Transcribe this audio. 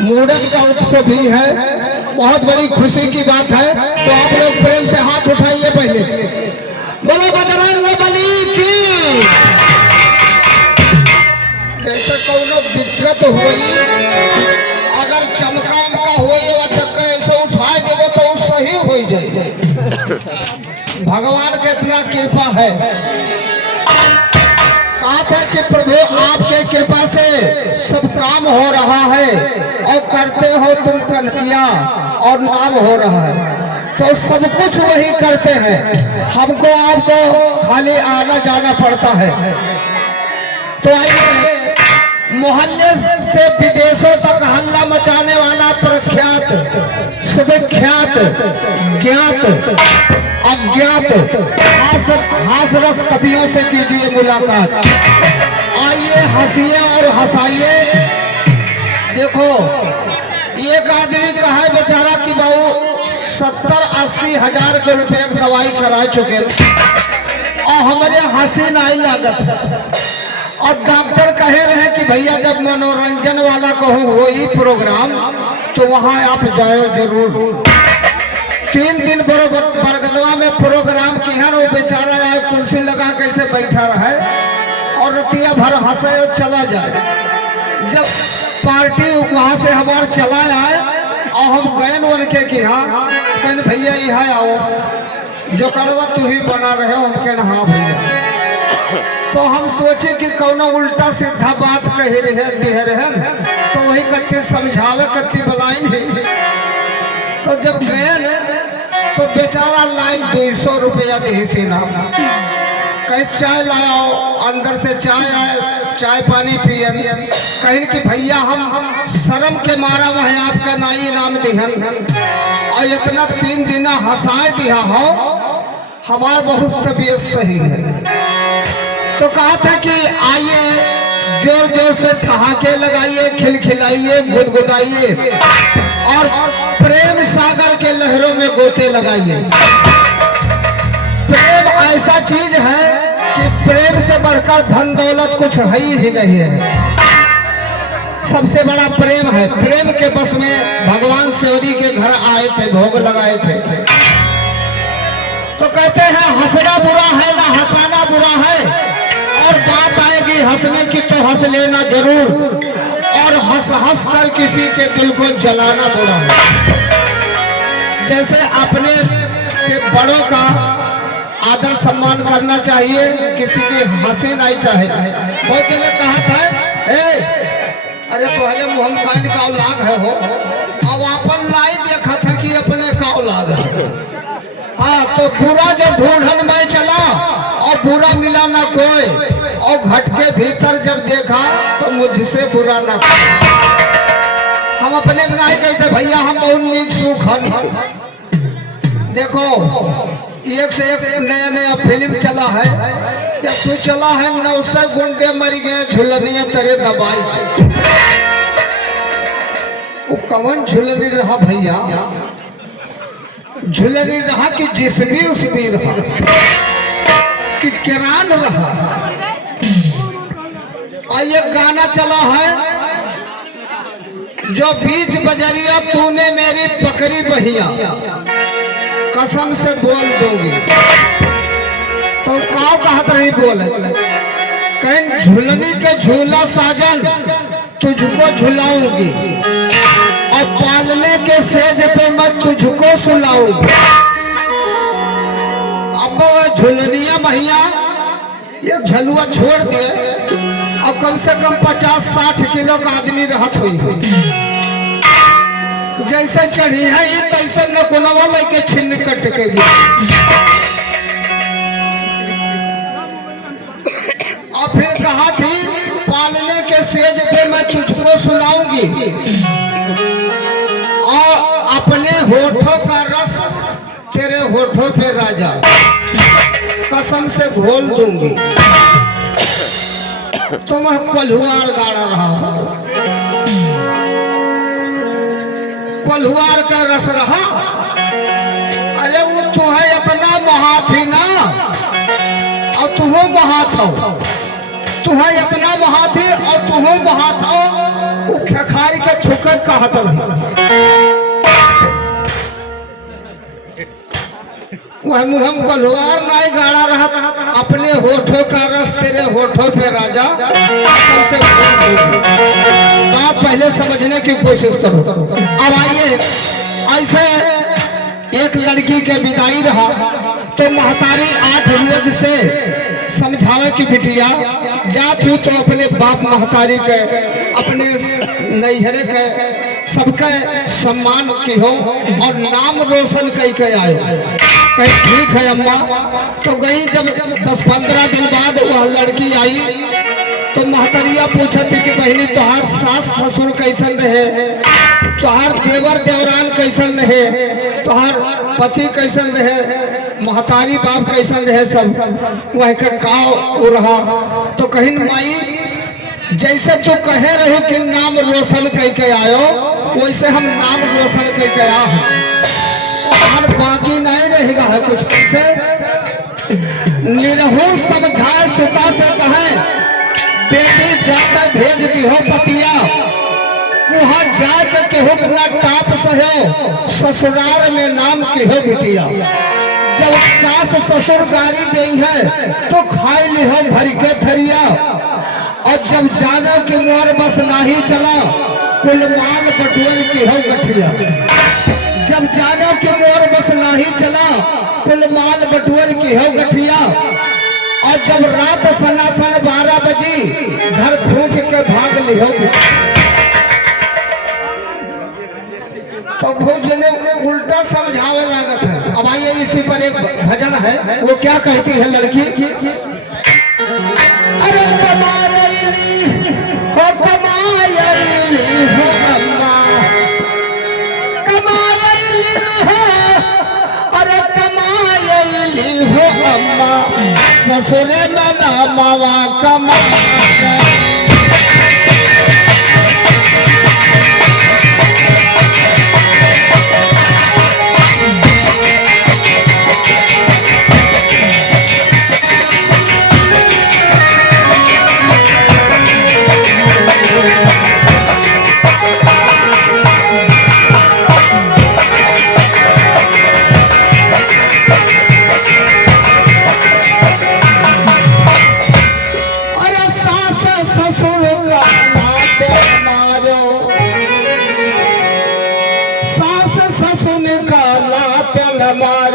मूरत का उत्सव भी है, बहुत बड़ी खुशी की बात है। तो आप लोग प्रेम से हाथ उठाइए पहले। बोलो बजरंगबली की। जैसे कोनो दिक्कत हुई, अगर चमका उमका हुई या चक्कर ऐसे उठाए देवो तो सही हो जाए। भगवान के इतना कृपा है। कहा था कि प्रभु आपके कृपा से सब काम हो रहा है और करते हो तुम कन्हैया और नाम हो रहा है, तो सब कुछ वही करते हैं, हमको आपको खाली आना जाना पड़ता है। तो आइए, मोहल्ले से विदेशों तक हल्ला मचाने वाला प्रख्यात सुविख्यात ज्ञात अज्ञात हास रस कवियों से कीजिए मुलाकात। आइए हंसिए और हंसाइए। देखो, एक आदमी का है बेचारा कि बाबू 70-80 हजार के रुपए की दवाई करा चुके और हमारे हंसी नहीं लागत। और डॉक्टर कहे रहे कि भैया जब मनोरंजन वाला कहूँ वही प्रोग्राम तो वहाँ आप जाओ जरूर। 3 दिन बरगदवा में प्रोग्राम किया, वो बेचारा आए कुर्सी लगा कैसे बैठा रहे और रतिया भर हंसे और चला जाए। जब पार्टी वहाँ से हमारे चला आए और हम गए उनके कि हाँ कहने भैया यहाँ आओ, जो कड़वा तू ही बना रहे हो। हम कहना हाँ भैया। तो हम सोचे कि कौनो उल्टा सीधा बात कह रहे तो वही कत्ती समझावे कत्ती बुलाई नहीं। तो जब गए न तो बेचारा लाइन 200 रुपया दे सीना, कैसे चाय लाओ, अंदर से चाय आए, चाय पानी पिए। कहीं कि भैया हम शर्म के मारा वह आपका नाई नाम दिहन और इतना 3 दिन हंसाए दिया हो, हमार बहुत तबीयत सही है। तो कहा था कि आइए जोर जोर से ठहाके लगाइए, खिलखिलाइए, गुदगुदाइए और प्रेम सागर के लहरों में गोते लगाइए। प्रेम ऐसा चीज है कि प्रेम से बढ़कर धन दौलत कुछ है ही नहीं है। सबसे बड़ा प्रेम है। प्रेम के बस में भगवान शिवजी के घर आए थे, भोग लगाए थे। तो कहते हैं हंसना बुरा है ना हंसाना बुरा है, और बात आएगी हंसने की तो हंस लेना जरूर, और हंस हंस कर किसी के दिल को जलाना बुरा है। जैसे अपने से बड़ों का आदर सम्मान करना चाहिए, किसी की हंसी नहीं चाहे। बहुत जगह कहा था अरे पहले मुहम कांड का औलाद है हो, अब अपन लाई देखा था कि अपने का औलाद है। हाँ, तो बुरा जो ढूंढन में चला और बुरा मिला ना कोई, और घट के भीतर जब देखा तो मुझसे बुरा ना कोई। हम अपने नहीं कहते भैया हम बहुत नीक सुखन। देखो, एक से एक नया नया फिल्म चला है, जब तू चला है न उससे गुंडे मर गए, झुलनिया तेरे दबाई। वो कौन झुलनी रहा भैया? झुलनी रहा कि जिसमी उसमें रहा कि किरान रहा। और ये गाना चला है, जो बीच बजरिया तूने मेरी पकड़ी बहिया, कसम से बोल दूंगी। तो काव कहत रही बोले, कहीं झुलनी के झूला साजन तुझको झुलाऊंगी, और पालने के सेज पे मैं तुझको सुलाऊंगी। अब वह झुलनिया भैया ये झलुआ छोड़ दे और कम से कम 50-60 किलो का आदमी रहत हुई। जैसे चढ़ी है ये तैसे न कोनवा लेके छिन्न कट के गई। और फिर कहा थी पालने के सेज पे मैं तुझको सुनाऊंगी, और अपने होठों का रस तेरे होठों पे राजा, कसम से घोल दूंगी। तो मैं कोल्हुआर गाड़ा रहा हूं, कोल्हुआर का रस रहा। अरे वो तुम्हें इतना महाथी ना, और तुम महाथ हो, तुम्हें इतना महाथी और तुम महाथ हो। वो महतारी के थुके कहत वह मुहम को लोहार नहीं गाड़ा रहा, अपने होठों का रस तेरे होठों पे राजा। बात पहले समझने की कोशिश करो। अब आइए, ऐसे एक लड़की के विदाई रहा तो महतारी 8 रोज से समझावे कि बिटिया जा तू तो अपने बाप महतारी के, अपने नैहरे के सबके सम्मान की हो और नाम रोशन कई के आए। कहीं ठीक है अम्मा। तो गई, जब 10-15 दिन बाद वह लड़की आई तो महतरिया पूछती कि बहनी तुहार सास ससुर कैसन रहे, तुहार देवर देवरान कैसन रहे, तुहार पति कैसन रहे, महतारी बाप कैसन रहे, सब वह का काव रहा। तो कहीं माई जैसे तू कहे रही कि नाम रोशन कह के आयो, वैसे हम नाम रोशन कह के आया हैं। और बाकी नहीं रहेगा है कुछ। कैसे निरहू समझाए सुता से कहे बेटी जाकर भेज दी हो पतिया, वहां जाके केहू ना टाप सहो, ससुराल में नाम की हो बिटिया। जब सास ससुर गाड़ी दी है तो खाई ली हो भर के थरिया, और जब जाने की मोर बस नहीं चला कुल माल बटुअर की हो गठिया। जब जाने की मोर बस नहीं चला कुल माल बटुअर की हो गठिया। और जब रात सनासन 12 बजी घर फूक के भाग ली हो। तो भोजने उल्टा समझावे लागत है। अब आइए, इसी पर एक भजन है, वो क्या कहती है लड़की? अरे कमायली हो अम्मा, कमायली हो, अरे कमायली हो अम्मा, ससुरे ना मावा कमा। सास ससुर का लात न मार